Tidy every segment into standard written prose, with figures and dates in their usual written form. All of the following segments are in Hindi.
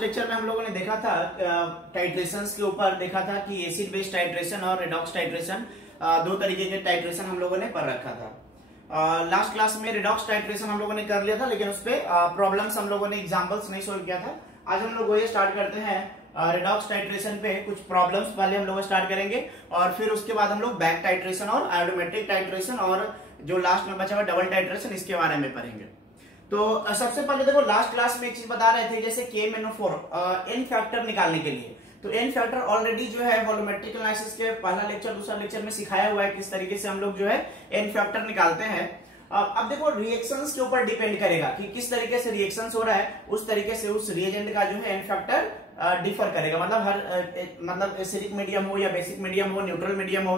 लेक्चर में हम लोगों ने देखा था टाइट्रेशंस के ऊपर देखा था कि एसिड बेस टाइट्रेशन और रिडॉक्स टाइट्रेशन दो तरीके के टाइट्रेशन हम लोगों ने पढ़ रखा था। लास्ट क्लास में रिडॉक्स टाइट्रेशन हम लोगों ने कर लिया था, लेकिन उस पे प्रॉब्लम्स हम लोगों ने एग्जांपल्स नहीं सोल्व किया था। आज हम लोग वही स्टार्ट करते हैं रिडॉक्स टाइट्रेशन पे कुछ प्रॉब्लम्स पहले हम लोग स्टार्ट करेंगे और फिर उसके बाद हम लोग बैक टाइट्रेशन और आयोडोमेट्रिक टाइट्रेशन और जो लास्ट में बचा हुआ डबल टाइट्रेशन इसके बारे में पढ़ेंगे। तो सबसे पहले देखो, लास्ट क्लास में एक चीज बता रहे थे, जैसे KMnO4 एन फैक्टर निकालने के लिए। तो एन फैक्टर ऑलरेडी जो है वॉल्यूमेट्रिक एनालिसिस के पहला लेक्चर दूसरा लेक्चर में सिखाया हुआ है किस तरीके से हम लोग जो है एन फैक्टर निकालते हैं। अब देखो, रिएक्शंस के ऊपर डिपेंड करेगा कि किस तरीके से रिएक्शंस हो रहा है, उस तरीके से उस रिएजेंट का जो है एन फैक्टर डिफर करेगा। मतलब एसिडिक मीडियम हो या बेसिक मीडियम हो, न्यूट्रल मीडियम हो,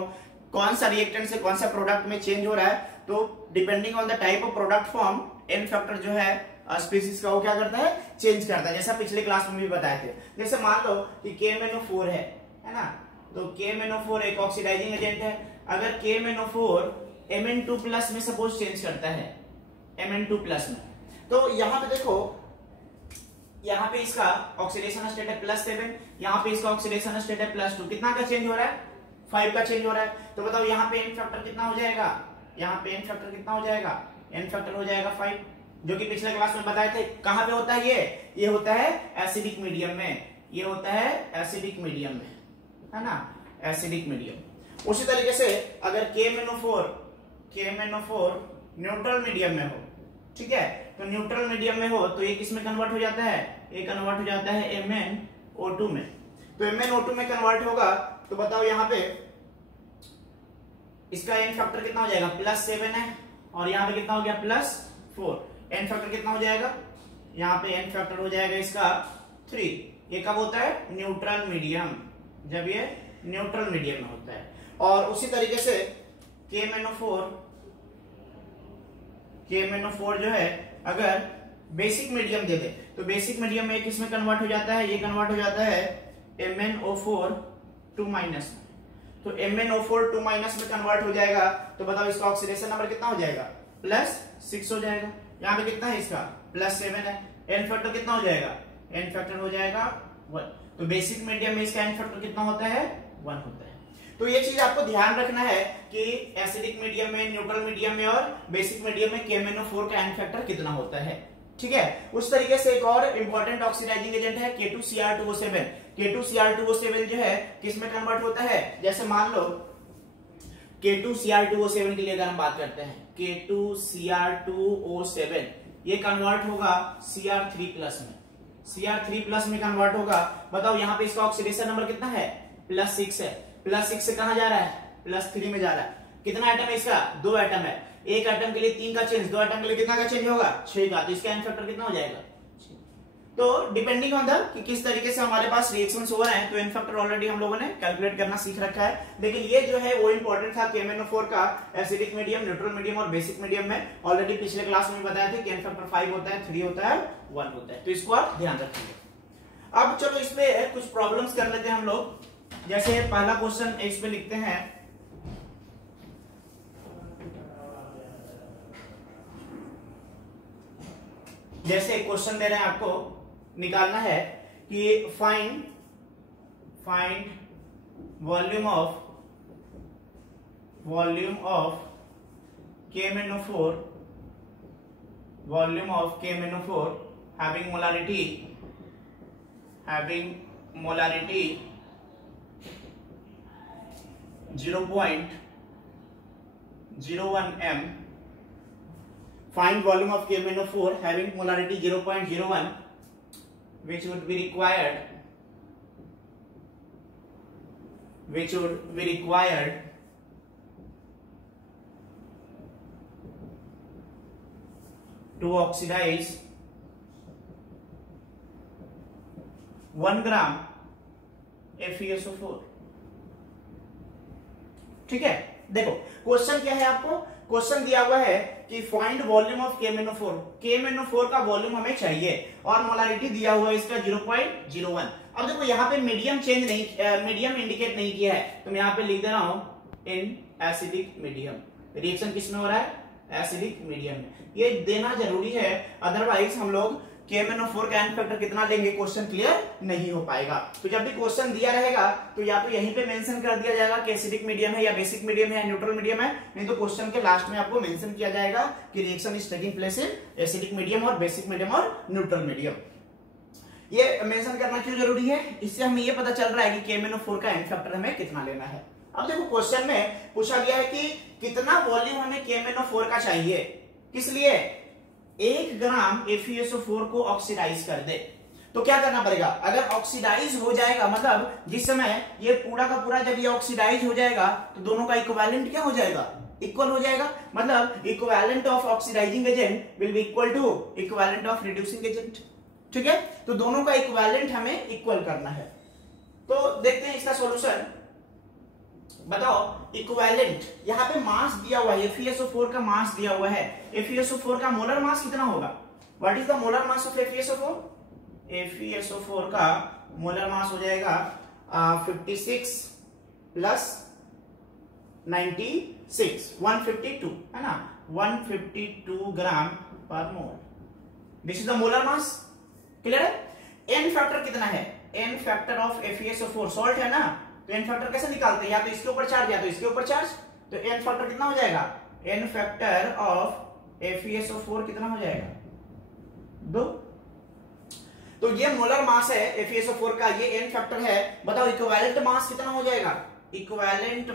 कौन सा रिएक्टेंट से कौन सा प्रोडक्ट में चेंज हो रहा है, तो depending on the type of product form n factor जो है स्पीसीज का वो क्या करता है, चेंज करता है, जैसा पिछले क्लास में भी बताए थे। जैसे मान लो कि KMnO4 है ना, तो KMnO4 एक ऑक्सीडाइजिंग एजेंट है। अगर KMnO4 Mn2+ में सपोज चेंज करता है, Mn2+ में, तो यहाँ पे देखो, यहाँ पे इसका ऑक्सीडेशन स्टेट है +7, यहाँ पे इसका ऑक्सीडेशन स्टेट है +2। कितना का चेंज हो रहा है? 5 का चेंज हो रहा है। तो बताओ यहाँ पे एन फैक्टर कितना हो जाएगा? यहाँ पे एन फैक्टर कितना हो जाएगा? एन फैक्टर हो जाएगा 5, जो कि पिछले क्लास में बताए थे। कहां पे होता है ये होता है एसिडिक मीडियम में, ये होता है एसिडिक मीडियम में, है ना, एसिडिक मीडियम। उसी तरीके से अगर KMnO4 न्यूट्रल मीडियम में हो, ठीक है, तो न्यूट्रल मीडियम में हो तो ये किस में कन्वर्ट हो जाता है? ये कन्वर्ट हो जाता है MnO2 में। तो MnO2 में कन्वर्ट होगा तो बताओ यहाँ पे इसका एन फैक्टर कितना हो जाएगा? +7 है, और यहाँ पे कितना हो गया? +4। एन फैक्टर कितना हो जाएगा? यहाँ पे एन फैक्टर हो जाएगा इसका 3। ये कब होता है? न्यूट्रल मीडियम, जब ये न्यूट्रल मीडियम में होता है। और उसी तरीके से KMnO4 जो है अगर बेसिक मीडियम दे दे तो बेसिक मीडियम में किस में कन्वर्ट हो जाता है? ये कन्वर्ट हो जाता है MnO4 में। तो MnO4 में कन्वर्ट हो जाएगा तो बताओ इसका ऑक्सीडेशन नंबर कितना हो जाएगा? +6 हो जाएगा। यहाँ पे कितना है इसका? +7 है। एन फैक्टर कितना हो जाएगा? एन फैक्टर हो जाएगा 1। तो बेसिक मीडियम में इसका एन फैक्टर कितना होता है? 1 होता है। तो ये चीज आपको ध्यान रखना है कि एसिडिक मीडियम में, न्यूट्रल मीडियम में और बेसिक मीडियम में KMnO4 का एन फैक्टर कितना होता है, ठीक है। उस तरीके से एक और इंपॉर्टेंट ऑक्सीडाइजिंग एजेंट है K2Cr2O7। K2Cr2O7 जो है किस में कन्वर्ट होता है? जैसे मान लो K2Cr2O7 के लिए अगर हम बात करते हैं, K2Cr2O7 ये कन्वर्ट होगा Cr3+ में, Cr3+ में कन्वर्ट होगा। बताओ यहाँ पे इसका ऑक्सीडेशन नंबर कितना है? +6 है। +6 से कहां जा रहा है? +3 में जा रहा है। कितना एटम है इसका? 2 एटम है। एक एटम के लिए 3 का चेंज, 2 एटम के लिए कितना का चेंज होगा? 6 का। तो इसका एन फैक्टर कितना हो जाएगा? तो डिपेंडिंग ऑन द कि किस तरीके से हमारे पास रिएक्शंस हो रहे हैं, तो एन फैक्टर ऑलरेडी हम लोगों ने कैलकुलेट करना सीख रखा है। लेकिन ये जो है वो इंपॉर्टेंट था KMnO4 का एसिडिक मीडियम, न्यूट्रल मीडियम और बेसिक मीडियम में। ऑलरेडी पिछले क्लास में बताया था कि एन फैक्टर 5 होता है, 3 होता है, 1 होता है। तो इसको आप ध्यान रखेंगे। अब चलो इसमें कुछ प्रॉब्लम्स कर लेते हैं हम लोग। जैसे पहला क्वेश्चन इसमें लिखते हैं, जैसे क्वेश्चन दे रहे हैं आपको निकालना है कि find volume of KMnO4 having molarity 0.01 m. Find volume of KMnO4 having molarity 0.01, which would be required to oxidize 1 gram FeSO4, ठीक है। देखो क्वेश्चन क्या है, आपको क्वेश्चन दिया हुआ है कि फाइंड वॉल्यूम ऑफ KMnO4 का वॉल्यूम हमें चाहिए और मोलारिटी दिया हुआ है इसका 0.01। अब देखो यहाँ पे मीडियम इंडिकेट नहीं किया है, तो मैं यहाँ पे लिख दे रहा हूं इन एसिडिक मीडियम। रिएक्शन किस में हो रहा है? एसिडिक मीडियम में। ये देना जरूरी है, अदरवाइज हम लोग KMnO4 का एन फैक्टर कितना लेंगे, क्वेश्चन क्लियर नहीं हो पाएगा। तो जब भी क्वेश्चन दिया रहेगा तो या तो यहीं पे मेंशन कर दिया जाएगा कि एसिडिक मीडियम है या बेसिक मीडियम है या न्यूट्रल मीडियम है, नहीं तो क्वेश्चन के लास्ट में आपको मेंशन किया जाएगा कि reaction is taking place in acidic medium और बेसिक मीडियम और न्यूट्रल मीडियम। ये मेंशन करना क्यों जरूरी है, इससे हमें ये पता चल रहा है कि KMnO4 का एन फैक्टर हमें कितना लेना है। अब देखो क्वेश्चन में पूछा गया है कि कितना वॉल्यूम हमें KMnO4 का चाहिए, किस लिए 1 ग्राम FeSO4 को ऑक्सीडाइज कर दे। तो क्या करना पड़ेगा, अगर ऑक्सीडाइज हो जाएगा मतलब जिस समय ये पूरा का पूरा जब ये ऑक्सीडाइज हो जाएगा तो दोनों का इक्विवेलेंट क्या हो जाएगा, इक्वल हो जाएगा। मतलब equivalent of oxidizing agent will be equal to equivalent of reducing agent. ठीक है, तो दोनों का इक्विवेलेंट हमें इक्वल करना है। तो देखते हैं इसका सॉल्यूशन। बताओ इक्विवेलेंट, यहाँ पे मास दिया हुआ है, FeSO4 का मास दिया हुआ है। FeSO4 का मोलर मास कितना होगा, what is the molar mass of FeSO4? FeSO4 का मोलर मास हो जाएगा 56 प्लस 96 152 है ना, 152 gram per mole. This is the molar mass. Clear है। एन फैक्टर कितना है, N factor of FeSO4 salt है ना, तो एन फैक्टर कैसे निकालते हैं, या तो इसके ऊपर चार्ज या तो इसके ऊपर चार्ज। तो एन फैक्टर कितना हो जाएगा, एन फैक्टर ऑफ FeSO4 कितना हो जाएगा 2। तो ये मोलर मास है FeSO4 का, ये एन फैक्टर है। बताओ इक्विवेलेंट मास कितना हो जाएगा, equivalent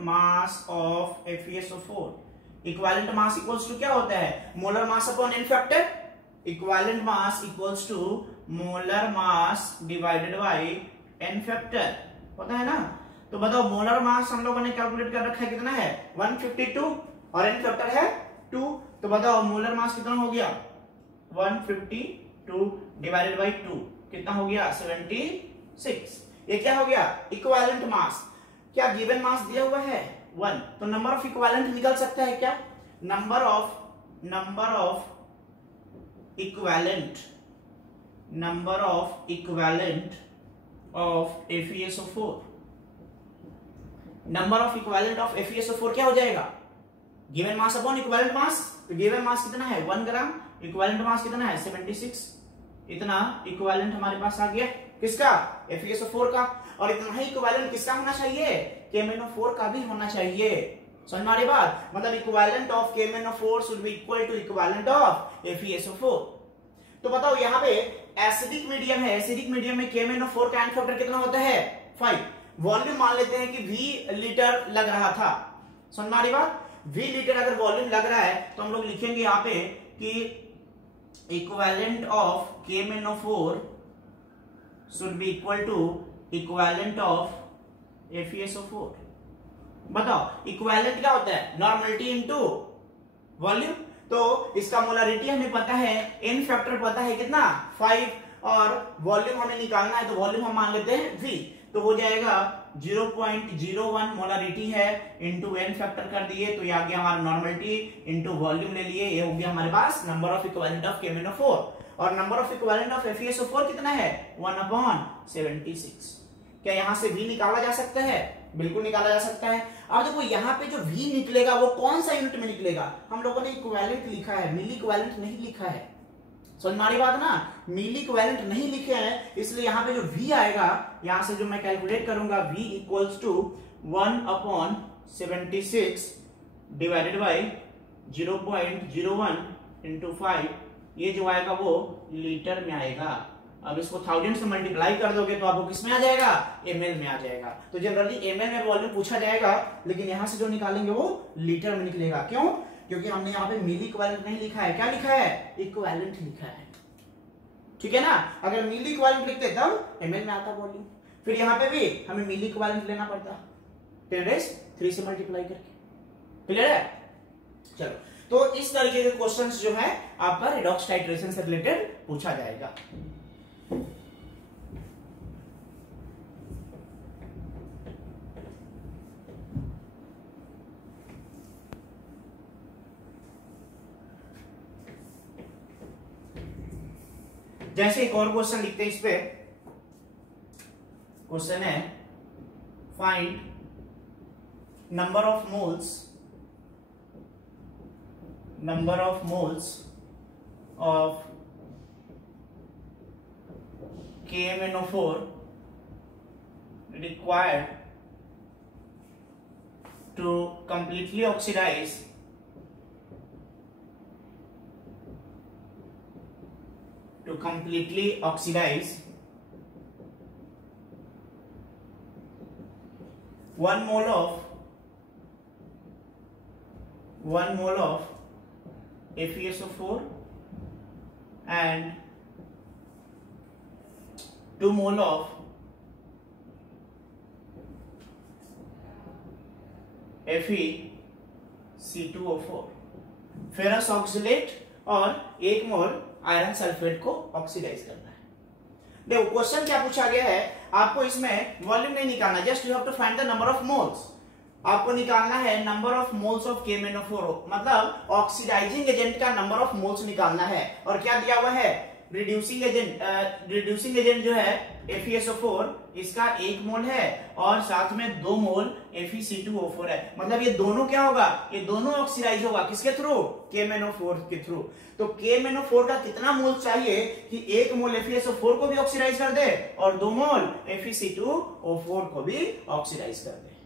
mass of FeSO4। Equivalent mass equals to क्या होता है, molar mass upon n factor. Equivalent mass equals to molar mass divided by N factor, पता है ना। तो बताओ मोलर मास हम लोगों ने कैलकुलेट कर रखा है कितना है 152 और एन फैक्टर है 2। तो बताओ मोलर मास कितना हो गया 152 डिवाइडेड बाय 2 कितना हो गया 76। ये क्या हो गया इक्विवेलेंट मास। क्या गिवन मास दिया हुआ है 1, तो नंबर ऑफ इक्विवेलेंट निकल सकता है क्या, number of equivalent of FeSO4, number of equivalent of FeSO4 क्या हो जाएगा, given mass upon equivalent mass. तो गिवन मास कितना है 1 ग्राम, इक्विवेलेंट मास कितना है 76। इतना इक्विवेलेंट हमारे पास आ गया किसका, FeSO4 का। और इतना ही इक्विवेलेंट किसका होना चाहिए, KMnO4 का भी होना चाहिए। समझ में आ रही बात, मतलब equivalent of KMnO4 should be equal to equivalent of FeSO4। तो बताओ यहाँ पे एसिडिक मीडियम है, एसिडिक मीडियम में KMnO4 का एन फैक्टर कितना होता है 5। वॉल्यूम मान लेते हैं कि V लीटर लग रहा था। समझ में आ रही बात, V लीटर अगर वॉल्यूम लग रहा है तो हम लोग लिखेंगे यहाँ पे कि equivalent of KMnO4 should be equal to equivalent of FeSO4। बताओ इक्विवेलेंट क्या होता है, नॉर्मलिटी इनटू वॉल्यूम। तो इसका मोलरिटी हमें पता है, एन फैक्टर पता है कितना 5, और वॉल्यूम हमें निकालना है, तो वॉल्यूम हम मान लेते हैं V। तो हो जाएगा 0.01 मोलरिटी है इंटू एन फैक्टर कर दिए, तो ये आ गया हमारा नॉर्मलिटी इंटू वॉल्यूम ले लिए, ये हो गया हमारे पास number of equivalent of KMnO4। और number of equivalent of FeSO4 कितना है 1/76। क्या यहां से V निकाला जा सकता है, बिल्कुल निकाला जा सकता है। अब देखो यहाँ पे जो V निकलेगा वो कौन सा यूनिट में निकलेगा, हम लोगों ने इक्विवेलेंट लिखा है, मिली इक्विवेलेंट नहीं लिखा है। समझ में आ रही बात ना, मिली इक्विवेलेंट नहीं लिखे हैं, इसलिए यहाँ पे जो V आएगा, यहां से जो मैं कैलकुलेट करूंगा V equals to 1/76 divided by 0.01 into 5, ये जो आएगा वो लीटर में आएगा। अब इसको 1000 से मल्टीप्लाई कर दोगे तो आपको किस में आ जाएगा, ml में आ जाएगा। तो जनरली ml में वॉल्यूम पूछा जाएगा, लेकिन यहां से जो निकालेंगे वो लीटर में निकलेगा। क्यों, क्योंकि हमने यहाँ पे मिली इक्विवेलेंट नहीं लिखा है, क्या लिखा है इक्विवेलेंट लिखा है। ठीक है ना, अगर मिली इक्विवेलेंट लिखते तब ml में आता वॉल्यूम, फिर यहाँ पे भी हमें मिली इक्विवेलेंट लेना पड़ता 10⁻³ से मल्टीप्लाई करके। क्लियर है, चलो। तो इस तरीके के क्वेश्चंस जो है आपका रिडॉक्स टाइट्रेशन से रिलेटेड पूछा जाएगा। जैसे एक और क्वेश्चन लिखते हैं, इस पे क्वेश्चन है find number of moles of KMnO4 required to completely oxidize one mole of FeSO4 and 2 mole of FeC2O4 ferrous oxalate और 1 मोल आयरन सल्फेट को ऑक्सीडाइज करना है। देखो क्वेश्चन क्या पूछा गया है, आपको इसमें वॉल्यूम नहीं निकालना, just you have to find the number of moles. आपको निकालना है number of moles of KMnO4, मतलब ऑक्सीडाइजिंग एजेंट का नंबर ऑफ मोल्स निकालना है। और क्या दिया हुआ है, रिड्यूसिंग एजेंट जो है FeSO4 इसका 1 मोल है और साथ में 2 मोल FeC2O4 है। मतलब ये दोनों क्या होगा, ये दोनों ऑक्सीडाइज होगा किसके थ्रू, KMnO4 के थ्रू। तो KMnO4 का कितना मोल चाहिए कि 1 मोल FeSO4 को भी ऑक्सीडाइज कर दे और 2 मोल FeC2O4 को भी ऑक्सीडाइज कर दे।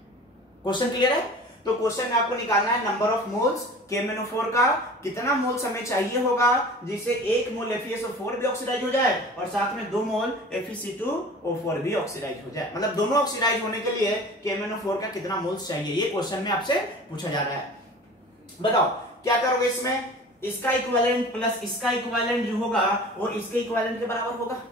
क्वेश्चन क्लियर है? तो क्वेश्चन में आपको निकालना है नंबर ऑफ मोल्स KMnO4 का, कितना मोल्स हमें चाहिए होगा जिससे 1 मोल FeSO4 भी ऑक्सीडाइज हो जाए और साथ में 2 मोल FeC2O4 भी ऑक्सीडाइज हो जाए। मतलब दोनों ऑक्सीडाइज होने के लिए KMnO4 का कितना मोल्स चाहिए, ये क्वेश्चन में आपसे पूछा जा रहा है। बताओ क्या करोगे इसमें, इसका इक्विवेलेंट प्लस इसका इक्विवेलेंट जो होगा वो इसके इक्विवेलेंट के बराबर होगा,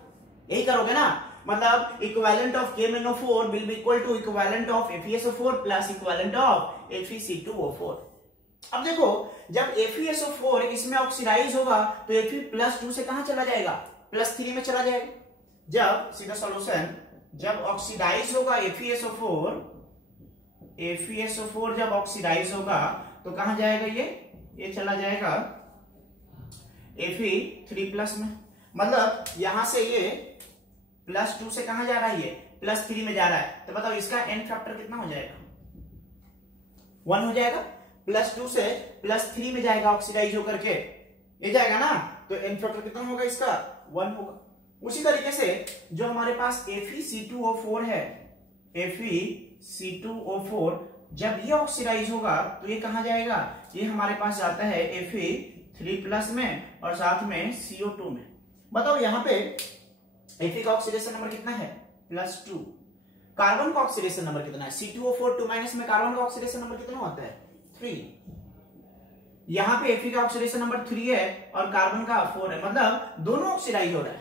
यही करोगे ना। मतलब equivalent of KMnO4 will be equal to equivalent of FeSO4 plus equivalent of FeC2O4। अब देखो जब FeSO4 इसमें ऑक्सीडाइज होगा तो Fe+2 से कहां चला जाएगा, +3 में चला जाएगा। जब सीधा सॉल्यूशन, जब ऑक्सीडाइज होगा FeSO4 जब ऑक्सीडाइज होगा तो कहां जाएगा, ये चला जाएगा Fe3+ में। मतलब यहां से ये +2 से कहां जा रहा है, ये +3 में जा रहा है। तो बताओ इसका n फैक्टर कितना हो जाएगा, 1 हो जाएगा। +2 से +3 में जाएगा ऑक्सीडाइज होकर के, ये जाएगा ना, तो n फैक्टर कितना होगा इसका, 1 होगा। उसी तरीके से जो हमारे पास FeC2O4 है, FeC2O4 जब ये ऑक्सीडाइज होगा तो ये कहां जाएगा, ये हमारे पास जाता है Fe3+ में और साथ में CO2 में। बताओ यहाँ पे Fe का ऑक्सीडेशन नंबर कितना है, +2। कार्बन का ऑक्सीडेशन नंबर कितना है, C2O4 2- में कार्बन का ऑक्सीडेशन नंबर कितना होता है, 3। यहाँ पे Fe का ऑक्सीडेशन नंबर 3 है और कार्बन का 4 है। मतलब दोनों ऑक्सीडाइज हो रहा है,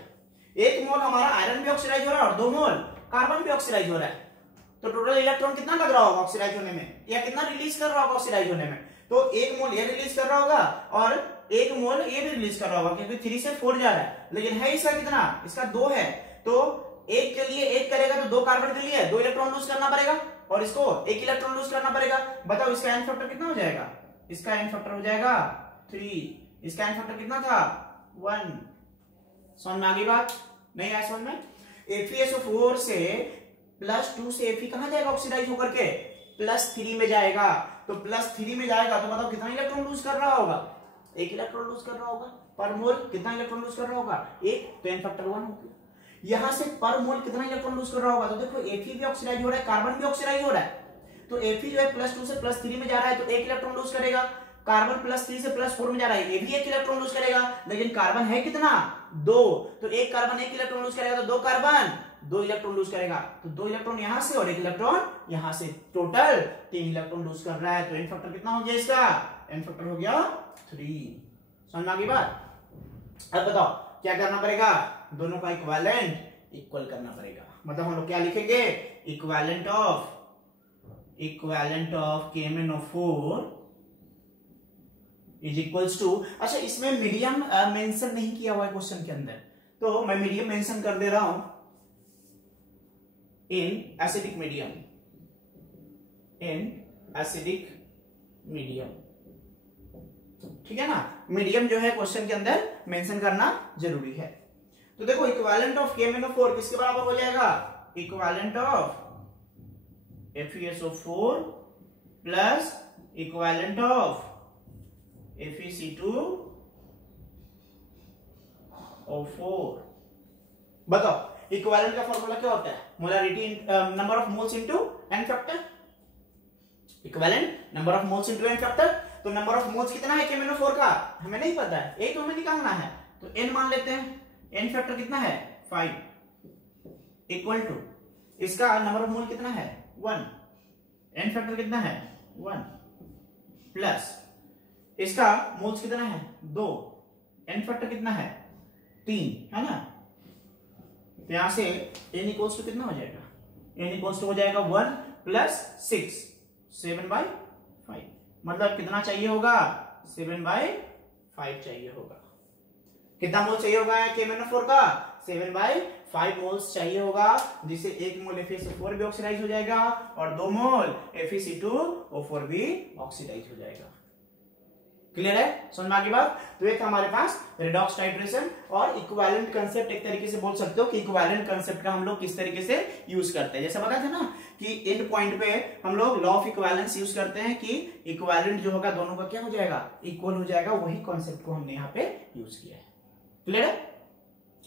1 मोल हमारा आयरन भी ऑक्सीडाइज हो रहा है और 2 मोल कार्बन भी ऑक्सीडाइज हो रहा है। तो टोटल इलेक्ट्रॉन कितना लग रहा होगा ऑक्सीडाइज होने में, या कितना रिलीज कर रहा होगा ऑक्सीडाइज होने में, तो 1 मोल ये रिलीज कर रहा होगा और 1 मोल ये भी रिलीज कर रहा होगा, क्योंकि 3 से 4 जा रहा है। लेकिन है इसका कितना, इसका 2 है, तो 1 के लिए 1 करेगा तो 2 कार्बन के लिए 2 इलेक्ट्रॉन लूज करना पड़ेगा और इसको 1 इलेक्ट्रॉन लूज करना पड़ेगा। बताओ इसका n फैक्टर कितना हो जाएगा, इसका n फैक्टर हो जाएगा 3, इसका n फैक्टर कितना था, 1। समझ में आ गई बात, नहीं आया समझ में। FeSO4 से +2 से Fe कहां जाएगा ऑक्सीडाइज होकर के, +3 में जाएगा। तो +3 में जाएगा तो बताओ कितना इलेक्ट्रॉन लूज कर रहा होगा, 1 इलेक्ट्रॉन लूज कर रहा होगा पर मोल। कितना इलेक्ट्रॉन लूज कर रहा होगा, 1, तो n फैक्टर 1 हो गया। यहां से पर मोल कितना इलेक्ट्रॉन लूज कर रहा होगा, तो देखो Fe भी ऑक्सीडाइज हो रहा है, कार्बन भी ऑक्सीडाइज हो रहा है। तो Fe जो है +2 से +3 में जा रहा है तो 1 इलेक्ट्रॉन लूज करेगा। कार्बन +3 से +4 में जा रहा है, ये भी 1 इलेक्ट्रॉन लूज करेगा। लेकिन कार्बन है कितना, 2, तो 1 कार्बन 1 इलेक्ट्रॉन लूज करेगा, तो 2 कार्बन 2 इलेक्ट्रॉन लूज करेगा। तो 2 इलेक्ट्रॉन यहां से और 1 इलेक्ट्रॉन यहां से, टोटल 3 इलेक्ट्रॉन लूज कर रहा है। तो n फैक्टर कितना हो गया इसका, n फैक्टर हो गया 3। समझ में आ गई बात। अब बताओ क्या करना पड़ेगा, दोनों का इक्विवेलेंट इक्वल करना पड़ेगा। मतलब हम लोग क्या लिखेंगे, equivalent of KMnO4 is equals to, अच्छा इसमें मीडियम मेंशन नहीं किया हुआ है क्वेश्चन के अंदर, तो मैं मीडियम मेंशन कर दे रहा हूं, इन एसिडिक मीडियम, ठीक है ना। मीडियम जो है क्वेश्चन के अंदर मेंशन करना जरूरी है। तो देखो इक्विवेलेंट ऑफ KMnO4 किसके बराबर हो जाएगा, equivalent of FeSO4 plus equivalent of FeC2O4 O4। बताओ इक्विवेलेंट का फॉर्मूला क्या होता है? Molarity number of moles into n factor. Equivalent number of moles into n factor. तो नंबर ऑफ मोल्स कितना है KMnO4 का हमें नहीं पता है, यही तो हमें निकालना है। तो n मान लेते हैं, n फैक्टर कितना है 5 इक्वल टू इसका नंबर ऑफ मोल कितना है 1, n फैक्टर कितना है 1 प्लस इसका मोल्स कितना है 2, n फैक्टर कितना है 3, है ना। तो यहां से n इक्वल्स टू कितना हो जाएगा, n इक्वल्स टू हो जाएगा 1 प्लस 6 7/5। मतलब कितना चाहिए होगा 7/5 चाहिए होगा। कितना मोल चाहिए होगा KMnO4 का 7/5 मोल्स चाहिए होगा, जिससे 1 मोल FeSO4 भी ऑक्सीडाइज हो जाएगा और 2 मोल FeC2O4 भी ऑक्सीडाइज हो जाएगा। क्लियर है, समझ में आ गई बात। तो ये था हमारे पास रेडॉक्स टाइट्रेशन और इक्विवेलेंट कांसेप्ट। एक तरीके से बोल सकते हो कि इक्विवेलेंट कांसेप्ट का हम लोग किस तरीके से यूज करते हैं। जैसे बताया था ना कि एंड पॉइंट पे हम लोग लॉ ऑफ इक्विवेलेंस यूज करते हैं कि इक्विवेलेंट जो होगा दोनों का क्या हो जाएगा, इक्वल हो जाएगा। वही कॉन्सेप्ट को हमने यहाँ पे यूज किया है। क्लियर है,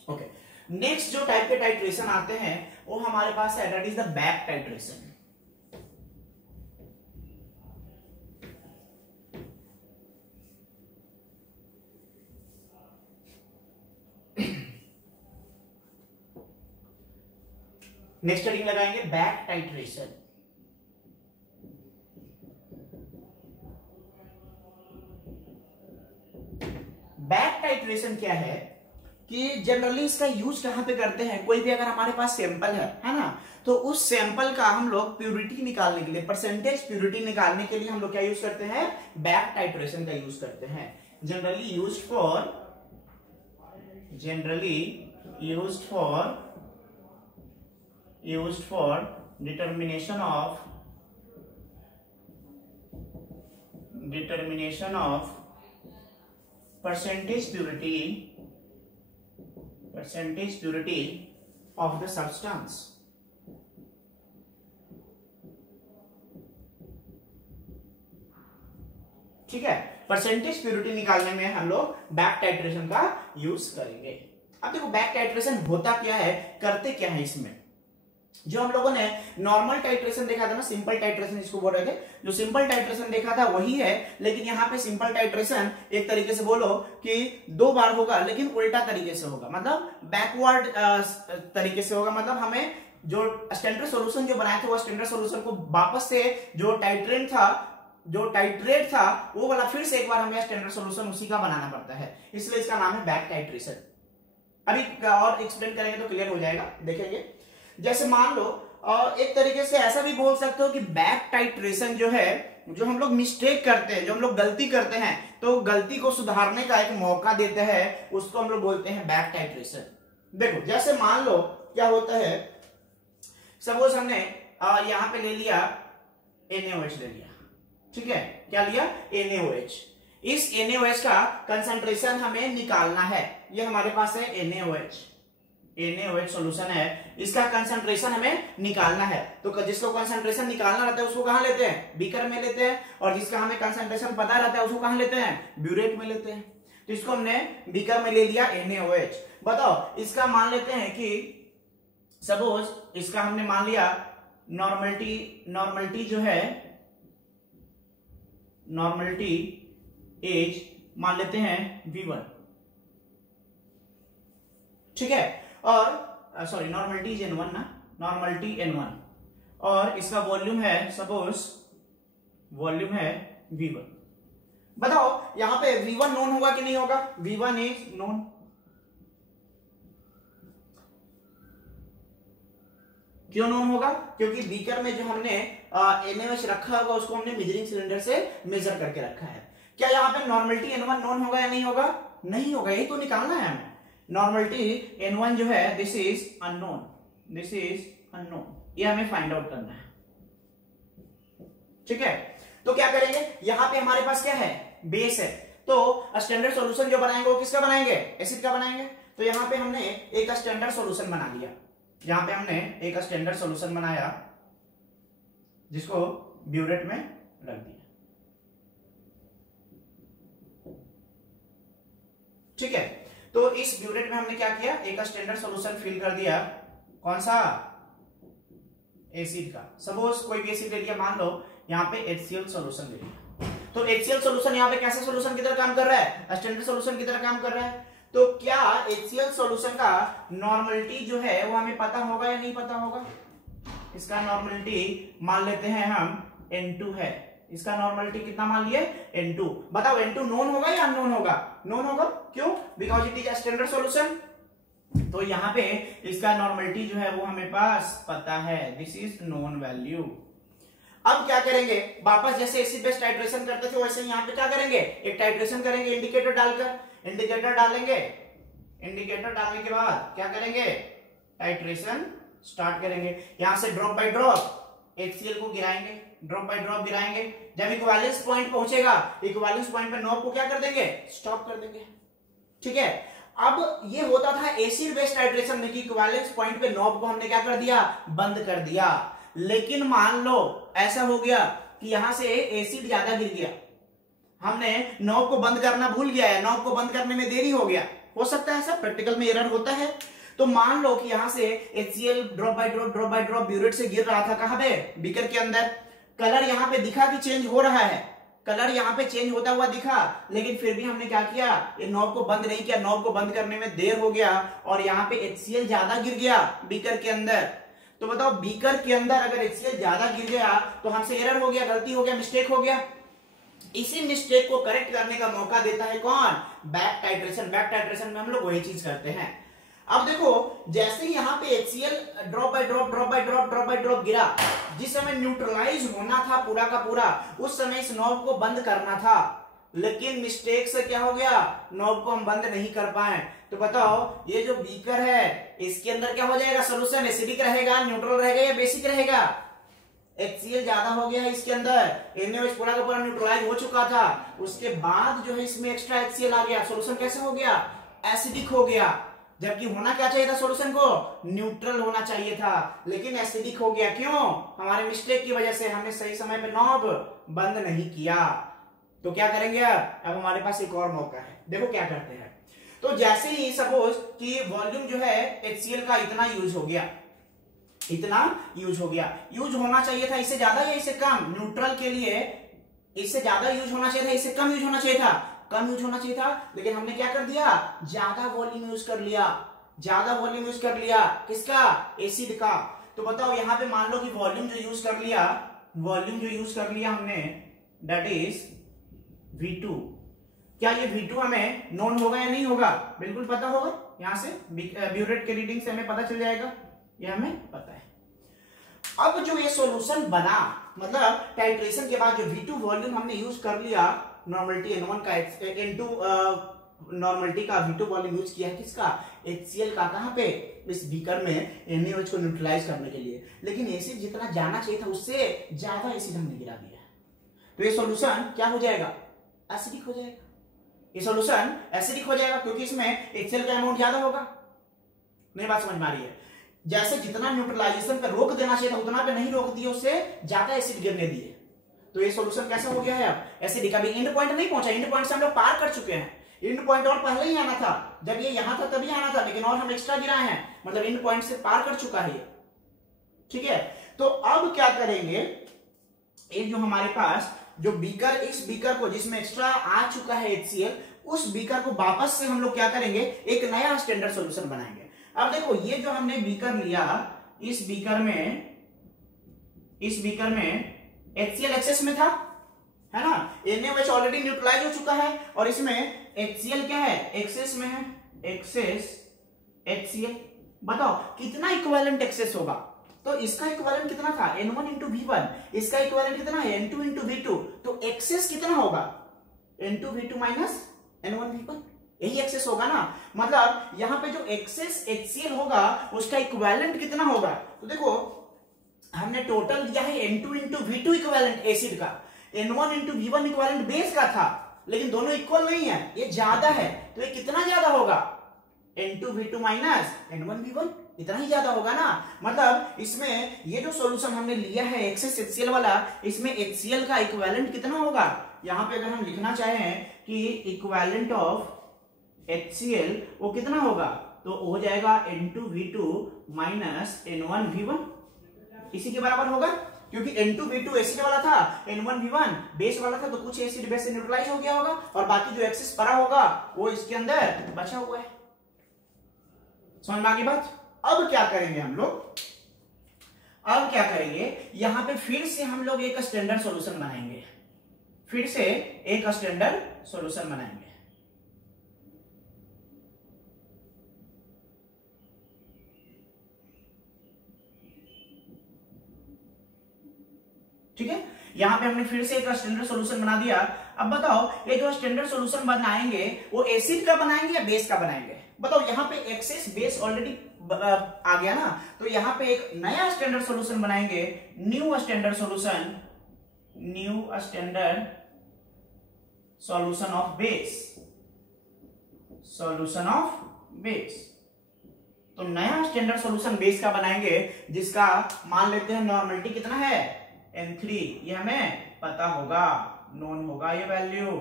ओके। नेक्स्ट जो टाइप के टाइट्रेशन आते हैं वो हमारे पास है, that is the back titration. Next heading लगाएंगे बैक टाइट्रेशन। बैक टाइट्रेशन क्या है कि जनरली इसका यूज कहां पे करते हैं, कोई भी अगर हमारे पास सैंपल है ना, तो उस सैंपल का हम लोग प्यूरिटी निकालने के लिए, परसेंटेज प्यूरिटी निकालने के लिए हम लोग क्या यूज करते हैं, बैक टाइट्रेशन का यूज करते हैं। Generally used for determination of percentage purity of the substance। ठीक है, परसेंटेज प्यूरिटी निकालने में हम लोग बैक टाइट्रेशन का यूज करेंगे। अब देखो बैक टाइट्रेशन होता क्या है, करते क्या है इसमें। जो हम लोगों ने नॉर्मल टाइट्रेशन देखा था ना, सिंपल टाइट्रेशन इसको बोल रहे थे, जो सिंपल टाइट्रेशन देखा था वही है, लेकिन यहाँ पे सिंपल टाइट्रेशन एक तरीके से बोलो कि 2 बार होगा, लेकिन उल्टा तरीके से होगा, मतलब बैकवर्ड तरीके से होगा। मतलब हमें जो स्टैंडर्ड सॉल्यूशन जो बनाया था वो स्टैंडर्ड सॉल्यूशन को वापस से जो टाइट्रेट था वो वाला फिर से एक बार हमें स्टैंडर्ड सॉल्यूशन उसी का बनाना पड़ता है, इसलिए इसका नाम है बैक टाइट्रेशन। अभी और एक्सप्लेन करेंगे तो क्लियर हो जाएगा, देखेंगे। जैसे मान लो एक तरीके से ऐसा भी बोल सकते हो कि बैक टाइट्रेशन जो है, जो हम लोग मिस्टेक करते हैं, जो हम लोग गलती करते हैं, तो गलती को सुधारने का एक मौका देते हैं, उसको हम लोग बोलते हैं बैक टाइट्रेशन। देखो जैसे मान लो क्या होता है, सपोज हमने यहां पे ले लिया NaOH ले लिया, ठीक है, क्या लिया NaOH। इस NaOH का कंसंट्रेशन हमें निकालना है, ये हमारे पास है NaOH सॉल्यूशन है, इसका कंसंट्रेशन हमें निकालना है। तो जिसको कंसंट्रेशन निकालना रहता है उसको कहां लेते हैं, बीकर में लेते हैं, और जिसका हमें कंसंट्रेशन पता रहता है उसको कहां लेते हैं, ब्यूरेट में लेते हैं। तो इसको हमने बीकर में ले लिया NaOH। बताओ इसका मान लेते हैं कि सपोज इसका हमने मान लिया नॉर्मलिटी जो है, नॉर्मलिटी एज मान लेते हैं V1, ठीक है, और सॉरी नॉर्मलिटी इज N1 ना, नॉर्मलिटी N1, और इसका वॉल्यूम है, सपोज वॉल्यूम है V1। बताओ यहां पे V1 नोन होगा कि नहीं होगा, V1 इज नोन। क्यों नोन होगा, क्योंकि बीकर में जो हमने NaOH रखा होगा उसको हमने मेजरिंग सिलेंडर से मेजर करके रखा है। क्या यहाँ पे नॉर्मलिटी N1 नोन होगा या नहीं होगा, नहीं होगा, यही तो निकालना है हमें। नॉर्मलिटी N1 जो है दिस इज अननोन, ये हमें फाइंड आउट करना है, ठीक है। तो क्या करेंगे, यहां पे हमारे पास क्या है, बेस है, तो स्टैंडर्ड सॉल्यूशन जो बनाएंगे वो किसका बनाएंगे, एसिड का बनाएंगे। तो यहां पे हमने एक स्टैंडर्ड सॉल्यूशन बना लिया, यहां पे हमने एक स्टैंडर्ड सॉल्यूशन बनाया जिसको ब्यूरेट में रख दिया, ठीक है। तो इस ब्यूरेट में हमने क्या किया, एक स्टैंडर्ड सॉल्यूशन फिल कर दिया, कौन सा, एसिड का। सपोज कोई भी एसिड ले लिया, मान लो यहाँ पे HCl सॉल्यूशन ले लिया, तो HCl सॉल्यूशन यहाँ पे कैसे सॉल्यूशन की तरह काम कर रहा है, स्टैंडर्ड सॉल्यूशन की तरह काम कर रहा है। तो क्या HCl सॉल्यूशन का नॉर्मलिटी जो है वो हमें पता होगा या नहीं पता होगा? इसका नॉर्मलिटी मान लेते हैं हम N2 है, इसका नॉर्मलिटी कितना मान लिए, N2। बताओ N2 नोन होगा या अननोन होगा? नोन होगा, क्यों, because it is a standard solution. तो यहाँ पे इसका नॉर्मलिटी जो है वो हमें पास पता है, दिस इज नोन वैल्यू। अब क्या करेंगे, वापस जैसे एसिड बेस टाइट्रेशन करते थे वैसे यहाँ पे क्या करेंगे, एक टाइट्रेशन करेंगे इंडिकेटर डालकर। इंडिकेटर डालेंगे, इंडिकेटर डालने के बाद क्या करेंगे, टाइट्रेशन स्टार्ट करेंगे। यहां से ड्रॉप बाय ड्रॉप HCl को गिराएंगे, ड्रॉप बाय ड्रॉप गिराएंगे। जब इक्विवेलेंस पॉइंट पहुंचेगा, इक्विवेलेंस पॉइंट पे नॉब को क्या कर देंगे, स्टॉप कर देंगे। ठीक है, अब ये होता था एसिड बेस टाइट्रेशन में कि इक्विवेलेंस पॉइंट पे नॉब को हमने क्या कर दिया, बंद कर दिया। लेकिन मान लो ऐसा हो गया कि यहां से एसिड ज्यादा गिर गया, हमने नॉब को बंद करना भूल गया है, नॉब को बंद करने में देरी हो गया, हो सकता है ऐसा, प्रैक्टिकल में एरर होता है। तो मान लो कि यहां से HCl drop by drop burette से गिर रहा था, कहां पे, बीकर के अंदर। कलर यहां पे दिखा कि चेंज हो रहा है, कलर यहां पे चेंज होता हुआ दिखा, लेकिन फिर भी हमने क्या किया, ये नॉब को बंद नहीं किया, नॉब को बंद करने में देर हो गया और यहाँ पे HCl ज्यादा गिर गया बीकर के अंदर। तो बताओ बीकर के अंदर अगर HCl ज्यादा गिर गया तो हमसे एरर हो गया, गलती हो गया, मिस्टेक हो गया। इसी मिस्टेक को करेक्ट करने का मौका देता है कौन, बैक टाइट्रेशन। बैक टाइट्रेशन में हम लोग वही चीज करते हैं। अब देखो जैसे ही यहाँ पे HCl ड्रॉप बाय ड्रॉप गिरा, जिस समय न्यूट्रलाइज होना था पूरा का पूरा, उस समय इस नॉब को बंद करना था, लेकिन मिस्टेक से क्या हो गया, नॉब को हम बंद नहीं कर पाए। तो बताओ ये जो बीकर है इसके अंदर क्या हो जाएगा, सोल्यूशन एसिडिक रहेगा, न्यूट्रल रहेगा या बेसिक रहेगा? HCl ज्यादा हो गया है इसके अंदर, NaOH पूरा का पूरा न्यूट्रलाइज हो चुका था, उसके बाद जो है इसमें एक्स्ट्रा HCl आ गया, सोल्यूशन कैसे हो गया, एसिडिक हो गया। जबकि होना क्या चाहिए था, सोल्यूशन को न्यूट्रल होना चाहिए था, लेकिन एसिडिक हो गया। क्यों, हमारे मिस्टेक की वजह से, हमने सही समय पे नॉब बंद नहीं किया। तो क्या करेंगे अब हमारे पास एक और मौका है, देखो क्या करते हैं। तो जैसे ही सपोज कि वॉल्यूम जो है HCl का इतना यूज हो गया, इतना यूज हो गया, यूज होना चाहिए था इससे ज्यादा या इससे कम, न्यूट्रल के लिए इससे ज्यादा यूज होना चाहिए था, इससे कम यूज होना चाहिए था, कम यूज होना चाहिए था, लेकिन हमने क्या कर दिया, ज्यादा वॉल्यूम यूज कर लिया, ज्यादा वॉल्यूम यूज कर लिया, किसका, एसिड का। तो बताओ यहाँ पे मान लो कि वॉल्यूम जो यूज कर लिया, वॉल्यूम जो यूज कर लिया हमने, दैट इज V2। क्या ये V2 हमें नोन होगा या नहीं होगा, बिल्कुल पता होगा, यहां से ब्यूरेट के रीडिंग से हमें पता चल जाएगा, ये हमें पता है। अब जो ये सॉल्यूशन बना, मतलब टाइट्रेशन के बाद जो V2 वॉल्यूम हमने यूज कर लिया, नॉर्मलिटी N1 का, N2 नॉर्मलिटी का V2 वॉल्यूम यूज किया है, किसका, HCl का, कहां पे, इस बीकर में NaOH को न्यूट्रलाइज करने के लिए। लेकिन एसिड जितना जाना चाहिए था उससे ज्यादा एसिड हमने गिरा दिया, तो ये सॉल्यूशन क्या हो जाएगा, एसिडिक हो जाएगा। ये सॉल्यूशन एसिडिक हो जाएगा क्योंकि इसमें HCl का अमाउंट ज्यादा होगा। मेरी बात समझ में आ रही है? जैसे जितना न्यूट्रलाइजेशन पे रोक देना चाहिए था उतना पे नहीं रोक दिए, उससे ज्यादा एसिड गिरने दिए, तो ये सॉल्यूशन कैसा हो गया है, अब एसिडिक। अभी एंड पॉइंट नहीं पहुंचा, एंड पॉइंट से हम लोग पार कर चुके हैं, एंड पॉइंट और पहले ही आना था, जब ये यहां था तभी आना था, लेकिन और हम एक्स्ट्रा गिराए हैं, मतलब एंड पॉइंट से पार कर चुका है ये। ठीक है, तो अब क्या करेंगे, एक जो हमारे पास जो बीकर, इस बीकर को जिसमें एक्स्ट्रा आ चुका है HCl, उस बीकर को वापस से हम लोग क्या करेंगे, एक नया स्टैंडर्ड सॉल्यूशन बनाएंगे। अब देखो ये जो हमने बीकर लिया, इस बीकर में HCl एक्सेस में था, है ना, NaOH ऑलरेडी न्यूट्रलाइज हो चुका है, और इसमें HCl क्या है, एक्सेस में है, एक्सेस HCl। बताओ कितना इक्विवेलेंट एक्सेस होगा, तो इसका इक्विवेलेंट कितना था, N1 इंटू V1, इसका इक्विवेलेंट कितना है, N2 इंटू V2, तो एक्सेस कितना होगा, N2 V2 minus N1 V1, यही एक्सेस होगा ना। मतलब यहां पे जो एक्सेस HCl होगा उसका इक्विवेलेंट कितना होगा, तो देखो हमने टोटल दिया है N2 into V2 equivalent acid का, N1 into V1 equivalent base का था, लेकिन दोनों इक्वल नहीं है, ये ज्यादा है, तो ये कितना ज्यादा होगा, N2 V2 minus N1 V1, इतना ही ज्यादा होगा ना। मतलब इसमें ये जो सॉल्यूशन हमने लिया है एक्सेस HCl वाला, इसमें HCl का इक्विवेलेंट कितना होगा, यहां पे अगर हम लिखना चाहें कि इक्विवेलेंट ऑफ HCl वो कितना होगा, तो हो जाएगा N2V2 माइनस N1V1, इसी के बराबर होगा, क्योंकि N2V2 एसिड वाला था, N1V1 बेस वाला था, तो कुछ एसिड बेस से न्यूट्रलाइज हो गया होगा और बाकी जो एक्सेस पड़ा होगा वो इसके अंदर बचा हुआ है। समझ में आ गई बात। अब क्या करेंगे हम लोग, अब क्या करेंगे, यहां पे फिर से हम लोग एक स्टैंडर्ड सॉल्यूशन बनाएंगे, फिर से एक स्टैंडर्ड सॉल्यूशन बनाएंगे। ठीक है, यहां पे हमने फिर से एक स्टैंडर्ड सॉल्यूशन बना दिया। अब बताओ ये जो स्टैंडर्ड सॉल्यूशन बनाएंगे वो एसिड का बनाएंगे या बेस का बनाएंगे, बताओ। यहां पे एक्सेस बेस ऑलरेडी आ गया ना, तो यहां पे एक नया स्टैंडर्ड सॉल्यूशन बनाएंगे, new standard solution, new standard solution of base, solution of base. तो नया स्टैंडर्ड सॉल्यूशन बेस का बनाएंगे जिसका मान लेते हैं नॉर्मलिटी कितना है, N3, ये हमें पता होगा, नोन होगा ये वैल्यू,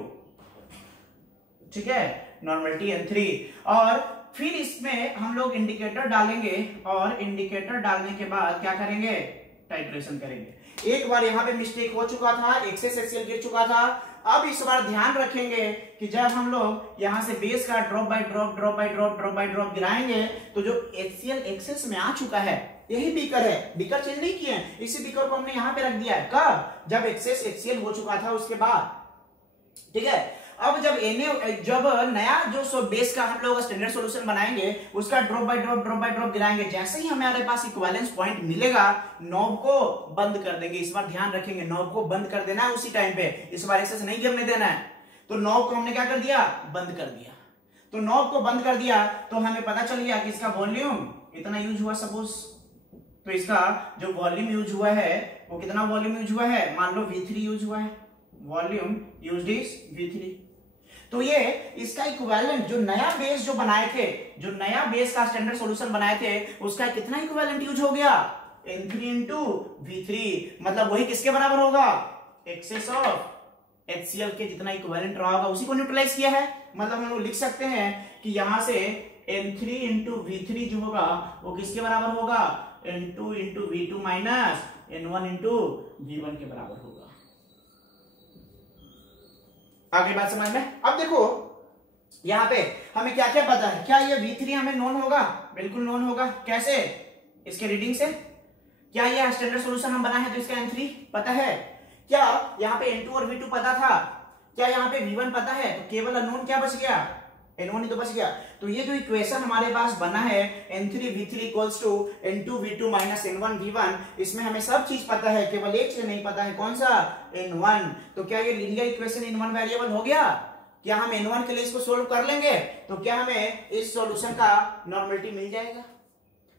ठीक है, नॉर्मलिटी N3। और फिर इसमें हम लोग इंडिकेटर डालेंगे और इंडिकेटर डालने के बाद क्या करेंगे, टाइट्रेशन करेंगे। एक बार यहाँ पे मिस्टेक हो चुका था, एक्सेस HCl गिर चुका था। अब इस बार ध्यान रखेंगे कि जब हम लोग यहाँ से बेस का drop by drop, drop by drop, drop by drop गिराएंगे तो जो HCl एक्सेस में आ चुका है, यही बीकर है, बीकर चेंज नहीं किए, इसी बीकर को हमने यहाँ पे रख दिया है। कब, जब एक्सेस HCl हो चुका था उसके बाद, ठीक है। अब जब जब नया जो बेस का हम लोग स्टैंडर्ड सॉल्यूशन बनाएंगे उसका drop by drop, drop by drop गिराएंगे, जैसे ही हमारे पास इक्विवेलेंस पॉइंट मिलेगा नॉब को बंद कर देंगे। इस बार ध्यान रखेंगे, नॉब को बंद कर देना है उसी टाइम पे, इस बार एक्सेस नहीं गिरने देना है। तो नॉब को हमने क्या कर दिया, बंद कर दिया। तो नॉब को बंद कर दिया तो हमें पता चल गया कि इसका वॉल्यूम इतना यूज हुआ सपोज, तो इसका जो वॉल्यूम यूज हुआ है वो कितना वॉल्यूम यूज हुआ है, मान लो V3 यूज हुआ है, वॉल्यूम यूज्ड इज V3। तो ये इसका इक्विवेलेंट जो नया बेस जो बनाए थे, जो नया बेस का स्टैंडर्ड सॉल्यूशन बनाए थे उसका कितना इक्विवेलेंट यूज हो गया, N3 into V3, मतलब वही किसके बराबर होगा, एक्सेस ऑफ HCl के जितना इक्विवेलेंट रहा होगा उसी को न्यूट्रलाइज किया है। मतलब हम लोग लिख सकते हैं कि यहां से N3 into V3 जो होगा वो किसके बराबर होगा, N2 into V2 minus N1 into V1 के बराबर होगा। आगे बात समझ में। अब देखो यहाँ पे हमें क्या क्या पता है, क्या ये V3 हमें नोन होगा, बिल्कुल नोन होगा। कैसे, इसके रीडिंग से। क्या ये स्टैंडर्ड सॉल्यूशन हम बनाए हैं तो इसका N3 पता है। क्या यहाँ पे N2 और V2 पता था, क्या यहाँ पे V1 पता है, तो केवल अननोन क्या बच गया, N1 ही तो बच गया। तो ये जो इक्वेशन हमारे पास बना है N3V3 equals to N2V2 minus N1V1, इसमें हमें सब चीज पता है, केवल एक चीज नहीं पता है, कौन सा, N1। तो क्या ये linear equation in one variable हो गया, क्या हम N1 के लिए इसको सोल्व कर लेंगे तो क्या हमें इस सॉल्यूशन का नॉर्मलिटी मिल जाएगा।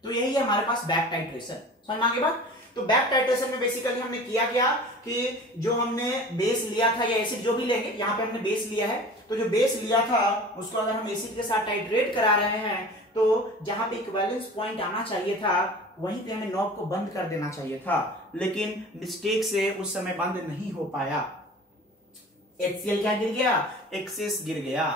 तो यही है हमारे पास बैक टाइट्रेशन। समझ में आ गई बात। तो बैक टाइट्रेशन में बेसिकली हमने किया क्या कि जो हमने बेस लिया था या एसिड जो भी लेंगे, यहाँ पे हमने बेस लिया है, तो जो बेस लिया था उसको अगर हम एसिड के साथ टाइट्रेट करा रहे हैं तो जहां पे इक्विवेलेंस पॉइंट आना चाहिए था वहीं पे हमें नॉब को बंद कर देना चाहिए था, लेकिन मिस्टेक से उस समय बंद नहीं हो पाया। HCl क्या गिर गया, एक्सेस गिर गया।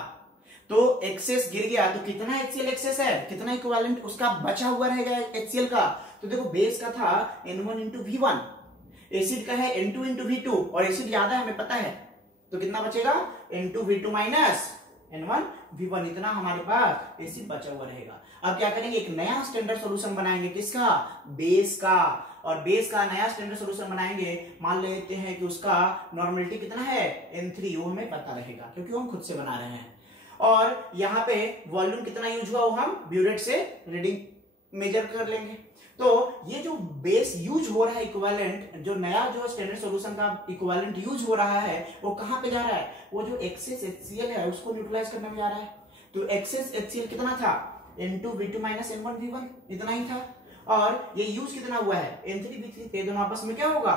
तो एक्सेस गिर गया तो कितना HCl एक्सेस है, कितना इक्विवेलेंट उसका बचा हुआ रहेगा HCl का। तो देखो बेस का था N1 into V1, एसिड का है N2 into V2, और एसिड ज्यादा है हमें पता है, तो कितना बचेगा, N2 V2 minus N1 V1, इतना हमारे पास एसिड बचा हुआ रहेगा। अब क्या करेंगे, एक नया स्टैंडर्ड सॉल्यूशन बनाएंगे, किसका, बेस का। और बेस का नया स्टैंडर्ड सॉल्यूशन बनाएंगे, मान लेते हैं कि उसका नॉर्मलिटी कितना है, N3, वो हमें पता रहेगा क्योंकि हम खुद से बना रहे हैं। और यहाँ पे वॉल्यूम कितना यूज हुआ वो हम ब्यूरेट से रीडिंग मेजर कर लेंगे। तो ये जो बेस यूज हो रहा है इक्विवेलेंट, जो नया जो स्टैंडर्ड सॉल्यूशन का इक्विवेलेंट यूज हो रहा है वो कहां पे जा रहा है, वो जो एक्सेस HCl है उसको न्यूट्रलाइज करने में जा रहा है। तो एक्सेस HCl कितना था, N2V2 माइनस N1V1, इतना ही था। और ये यूज कितना हुआ है, N3V3, ये दोनों आपस में क्या होगा,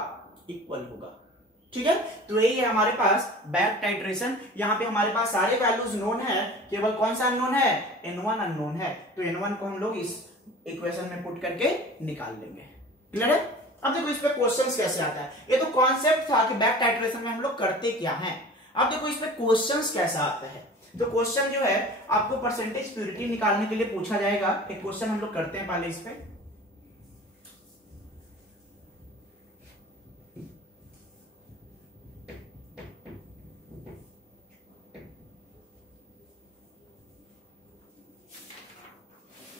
इक्वल होगा। ठीक है, तो यही है हमारे पास बैक टाइट्रेशन। यहाँ पे हमारे पास सारे वैल्यूज नोन है, केवल कौन सा अननोन है, N1 अननोन है। तो N1 को हम लोग इस इक्वेशन में पुट करके निकाल लेंगे। क्लियर है। अब देखो इस पे क्वेश्चंस कैसे आता है। ये तो कॉन्सेप्ट था कि बैक टाइट्रेशन में हम लोग करते क्या हैं। अब देखो इस पे क्वेश्चंस कैसा आता है। तो क्वेश्चन जो है आपको परसेंटेज प्योरिटी निकालने के लिए पूछा जाएगा। एक क्वेश्चन हम लोग करते हैं पहले इस पे।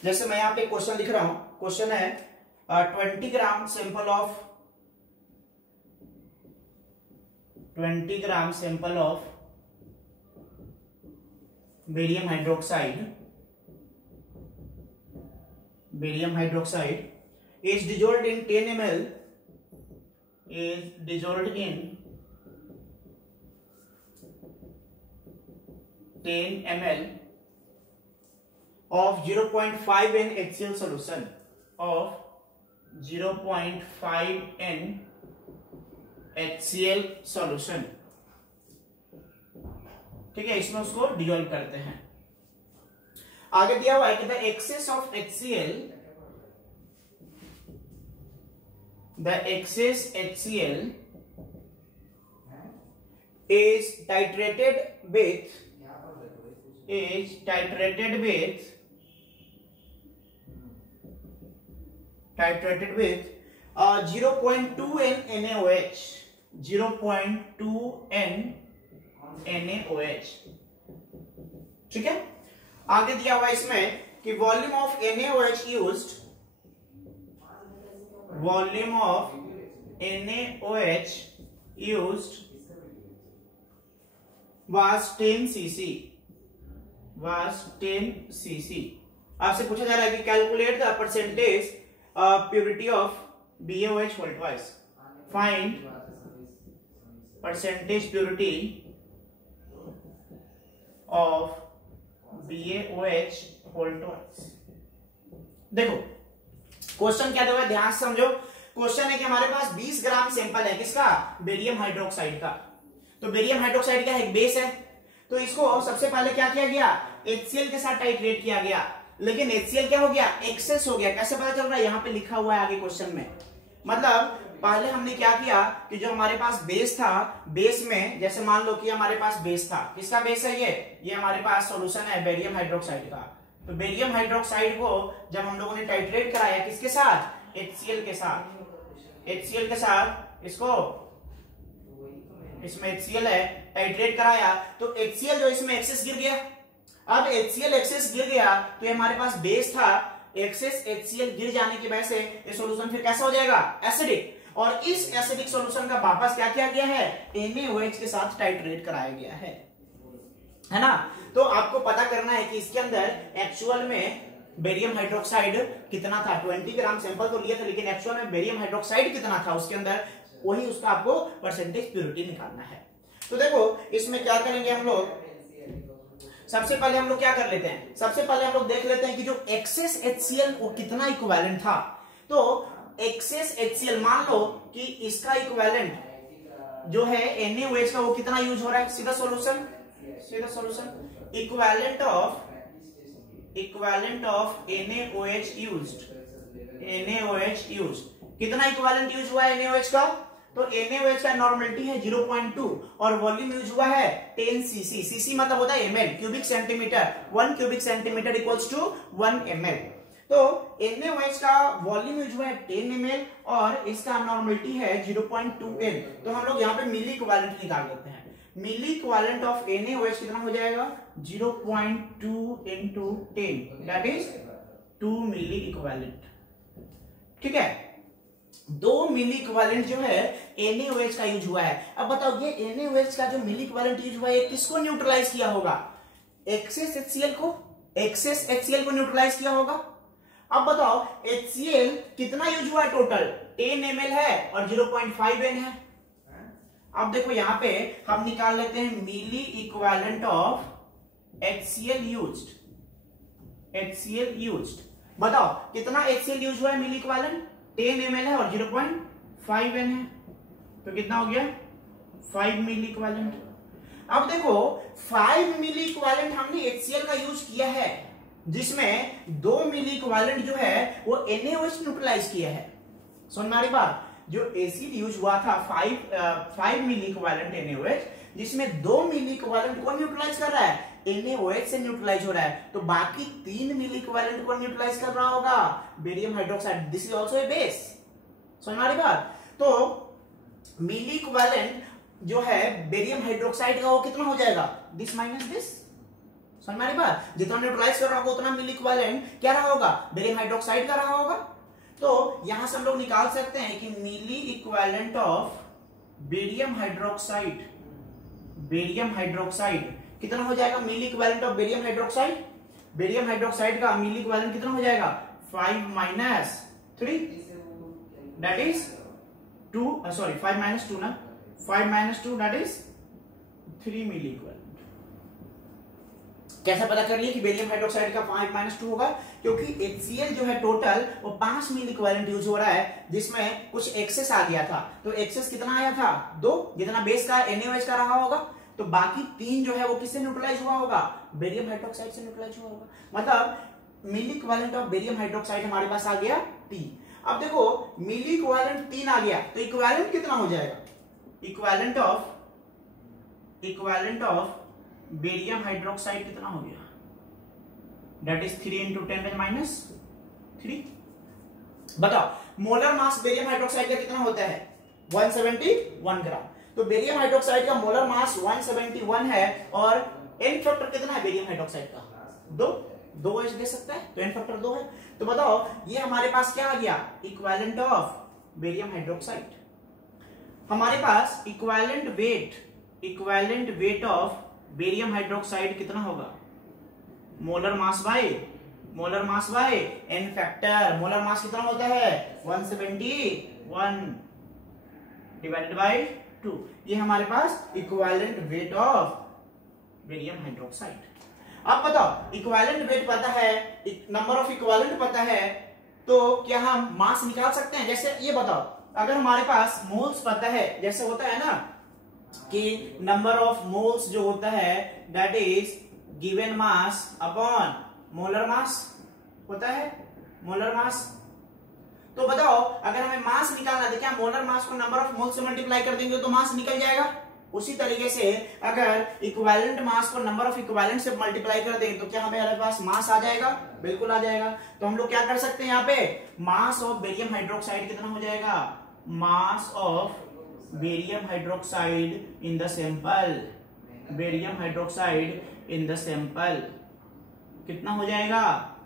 जैसे मैं यहां पे क्वेश्चन लिख रहा हूं, क्वेश्चन है 20 gram sample of barium hydroxide is dissolved in 10 ml of 0.5 n HCl solution of 0.5 n HCl solution। ठीक है, इसमें उसको डिसॉल्व करते हैं। आगे दिया हुआ है कि the excess HCl is titrated with 0.2 n NaOH, 0.2 n NaOH। ठीक है, आगे दिया हुआ इसमें कि volume of NaOH used was 10 cc। आपसे पूछा जा रहा है कि calculate the percentage purity of BaOH whole twice। Find percentage purity of BaOH whole twice। देखो क्वेश्चन क्या दिया है, ध्यान से समझो। क्वेश्चन है कि हमारे पास 20 ग्राम सैंपल है, किसका? बेरियम हाइड्रोक्साइड का। तो बेरियम हाइड्रोक्साइड क्या है? एक बेस है। तो इसको सबसे पहले क्या किया गया? HCl के साथ टाइट्रेट किया गया, लेकिन HCl क्या हो गया? एक्सेस हो गया। कैसे पता चल रहा है? यहाँ पे लिखा हुआ है आगे क्वेश्चन में। मतलब पहले हमने क्या किया कि जो हमारे पास बेस था, बेस में जैसे मान लो कि हमारे पास बेस था, किसका बेस है ये हमारे पास सॉल्यूशन है बेरियम हाइड्रोक्साइड का। तो बेरियम हाइड्रोक्साइड को जब हम लोगों ने टाइट्रेट कराया किसके साथ? HCl के साथ। HCl के साथ इसको, इसमें HCl है, टाइट्रेट कराया तो HCl जो इसमें एक्सेस गिर गया। अब HCl एक्सेस गिर गया तो ये हमारे पास बेस था, एक्सेस HCl गिर जाने की वजह से ये सॉल्यूशन फिर कैसा हो जाएगा? एसिडिक। और इस एसिडिक सॉल्यूशन का वापस क्या किया गया है? NaOH के साथ टाइट्रेट कराया गया है ना। तो आपको पता करना है कि इसके अंदर एक्चुअल में बेरियम हाइड्रोक्साइड कितना था। 20 ग्राम सैंपल तो लिया था, लेकिन एक्चुअल में बेरियम हाइड्रोक्साइड कितना था उसके अंदर, वही उसका आपको परसेंटेज प्योरिटी निकालना है। तो देखो इसमें क्या करेंगे हम लोग, सबसे पहले हम लोग क्या कर लेते हैं, सबसे पहले हम लोग देख लेते हैं कि जो एक्सेस HCl वो कितना इक्विवेलेंट था। तो एक्सेस HCl मान लो कि इसका इक्विवेलेंट जो है NaOH का वो कितना यूज हो रहा है। सीधा solution equivalent of NaOH used, कितना इक्विवेलेंट यूज हुआ है NaOH का? तो NaOH का नॉर्मलिटी है 0.2 और वॉल्यूम यूज हुआ है 10 cc। cc मतलब होता है ml, cubic centimetre. 1 cubic centimetre equals to 1 ml। तो NaOH का वॉल्यूम यूज हुआ है 10 ml और इसका नॉर्मलिटी है 0.2 n। तो हम लोग यहाँ पे मिली इक्विवेलेंट निकाल लेते हैं। मिली इक्विवेलेंट ऑफ NaOH कितना हो जाएगा? 0.2 into 10, that is 2 milli equivalent. ठीक है, 2 मिली इक्विवेलेंट जो है NaOH का यूज हुआ है। अब बताओ ये NaOH का जो मिली इक्विवेलेंट यूज हुआ है किसको न्यूट्रलाइज किया होगा? एक्सेस HCl को न्यूट्रलाइज किया होगा। अब बताओ HCl कितना यूज हुआ है टोटल? 10 ml है और 0.5 n है। अब देखो यहां पे हम निकाल लेते हैं मिली इक्विवेलेंट ऑफ HCl यूज्ड। बताओ कितना HCl यूज हुआ है मिली इक्विवेलेंट? 10 ml है और 0.5 n है, तो कितना हो गया? 5 मिली इक्विवेलेंट। अब देखो 5 मिली इक्विवेलेंट हमने HCl का यूज किया है, जिसमें 2 मिली इक्विवेलेंट जो है वो NaOH न्यूट्रलाइज किया है। सुन मेरी बात, जो एसिड यूज हुआ था 5 मिली इक्विवेलेंट NaOH, जिसमें 2 मिली इक्विवेलेंट कौन न्यूट्रलाइज कर रहा है? NaOH से न्यूट्रलाइज हो रहा है, तो बाकी 3 मिल इक्विवेलेंट को न्यूट्रलाइज कर रहा होगा barium hydroxide. This is also a base. समझ में आ रही बात? तो मिल इक्विवेलेंट जो है बेरियम हाइड्रोक्साइड का वो कितना हो जाएगा, दिस माइनस दिस। समझ में आ रही बात? जितना न्यूट्रलाइज कर रहा होगा उतना मिल इक्विवेलेंट क्या रहा होगा, बेरियम हाइड्रोक्साइड का रहा होगा। तो यहां से हम लोग निकाल सकते हैं कि milli equivalent of barium hydroxide, barium hydroxide कितना हो जाएगा, milli equivalent of barium hydroxide, barium hydroxide का मिली इक्विवेलेंट कितना हो जाएगा, 5 minus 3, that is 2, sorry 5 minus 2 ना, 5 minus 2 that is 3 milli equivalent. कैसे पता कर लिया कि बेरियम हाइड्रोक्साइड का 5 माइनस 2 होगा, क्योंकि HCl जो है टोटल वो 5 मिली इक्विवेलेंट यूज हो रहा है, जिसमें कुछ एक्सेस आ गया था। तो एक्सेस कितना आया था, 2, जितना बेस का NaOH का रहा होगा। तो बाकी 3 जो है वो किससे न्यूट्रलाइज हुआ होगा, बेरियम हाइड्रोक्साइड से न्यूट्रलाइज हुआ होगा। मतलब मिली इक्विवेलेंट ऑफ बेरियम हाइड्रोक्साइड हमारे पास आ गया 3। अब देखो मिली इक्विवेलेंट 3 आ गया, तो इक्विवेलेंट कितना हो जाएगा, इक्विवेलेंट ऑफ बेरियम हाइड्रोक्साइड कितना हो गया, दैट इज 3 इंटू 10 माइनस 3। बताओ मोलर मास बेरियम हाइड्रोक्साइड का कितना होता है, 171 ग्राम। तो बेरियम हाइड्रोक्साइड का मोलर मास 171 है, और एन फैक्टर कितना है बेरियम हाइड्रोक्साइड का, 2 H दे सकता है, तो एन फैक्टर 2 है। तो बताओ ये हमारे पास क्या आ गया, इक्विवेलेंट ऑफ बेरियम हाइड्रोक्साइड। हमारे पास equivalent weight of barium hydroxide कितना होगा, molar mass by N factor. Molar mass कितना होता है, 171 डिवाइडेड बाय 2। ये हमारे पास equivalent weight of barium hydroxide. अब बताओ इक्विवेलेंट वेट पता है, नंबर ऑफ इक्विवेलेंट पता है, तो क्या हम मास निकाल सकते हैं। जैसे ये बताओ, अगर हमारे पास मोल्स पता है, जैसे होता है ना कि नंबर ऑफ मोल्स जो होता है that is given mass upon molar mass होता है, मोलर मास। तो बताओ अगर हमें मास निकालना है, क्या मोलर मास को नंबर ऑफ मोल्स से मल्टीप्लाई कर देंगे तो मास निकल जाएगा। उसी तरीके से अगर इक्विवेलेंट मास को नंबर ऑफ इक्विवेलेंट से मल्टीप्लाई कर देंगे तो क्या हमारे पास मास आ जाएगा, बिल्कुल आ जाएगा। तो हम लोग क्या कर सकते हैं, यहाँ पे मास ऑफ बेरियम हाइड्रोक्साइड कितना हो जाएगा, mass of barium hydroxide in the sample, barium hydroxide in the sample कितना हो जाएगा,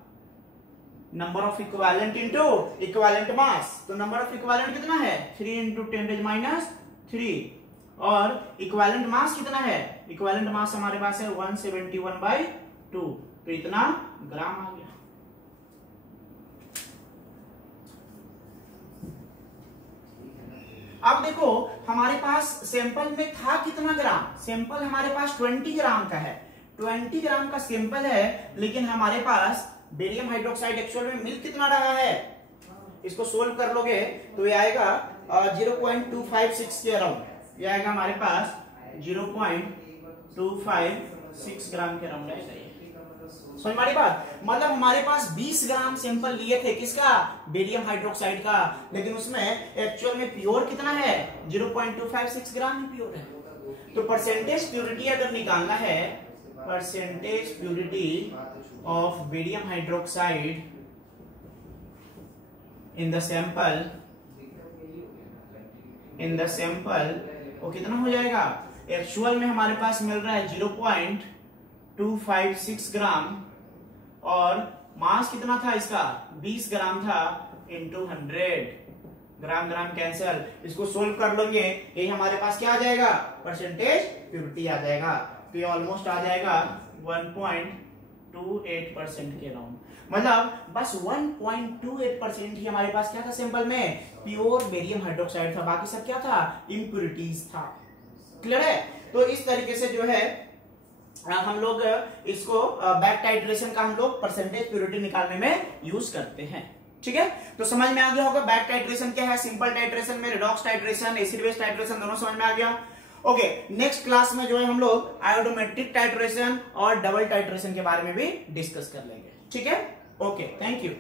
number of equivalent into equivalent mass. तो नंबर ऑफ इक्विवेलेंट कितना है, 3 इंटू 10 माइनस 3, और इक्विवेलेंट मास कितना है, इक्विवेलेंट मास हमारे पास है 171/2, तो इतना ग्राम आ गया। अब देखो हमारे पास सैंपल में था कितना ग्राम, सैंपल हमारे पास 20 ग्राम का है, 20 ग्राम का सैंपल है, लेकिन हमारे पास बेरियम हाइड्रोक्साइड एक्चुअल में मिल कितना रहा है। इसको सोल्व कर लोगे तो ये आएगा 0.256 के अराउंड, ये आएगा हमारे पास 0.256 ग्राम के अराउंड आएगा। समझ में बात, मतलब हमारे पास 20 ग्राम सैंपल लिए थे किसका, बेरियम हाइड्रोक्साइड का, लेकिन उसमें एक्चुअल में प्योर कितना है, 0.256 ग्राम ही प्योर है। तो परसेंटेज प्योरिटी अगर निकालना है, percentage purity of barium hydroxide in the sample वो कितना हो जाएगा, एक्चुअल में हमारे पास मिल रहा है 0.256 ग्राम, और मास कितना था इसका, 20 ग्राम था, इंटू 100, ग्राम ग्राम कैंसल, इसको सोल्व कर लोगे यही हमारे पास क्या आ जाएगा, परसेंटेज प्योरिटी आ जाएगा। तो ये ऑलमोस्ट आ जाएगा 1.28% के अराउंड, मतलब बस 1.28% ही हमारे पास क्या था सैंपल में, प्योर बेरियम हाइड्रोक्साइड था, बाकी सब क्या था, इम्प्योरिटीज था। क्लियर है। तो इस तरीके से जो है हम लोग इसको बैक टाइट्रेशन का हम लोग परसेंटेज प्योरिटी निकालने में यूज करते हैं। ठीक है, तो समझ में आ गया होगा बैक टाइट्रेशन क्या है, सिंपल टाइट्रेशन में redox titration, acid base titration दोनों समझ में आ गया। ओके, नेक्स्ट क्लास में जो है हम लोग आयोडोमेट्रिक टाइट्रेशन और डबल टाइट्रेशन के बारे में भी डिस्कस कर लेंगे। ठीक है, ओके, थैंक यू।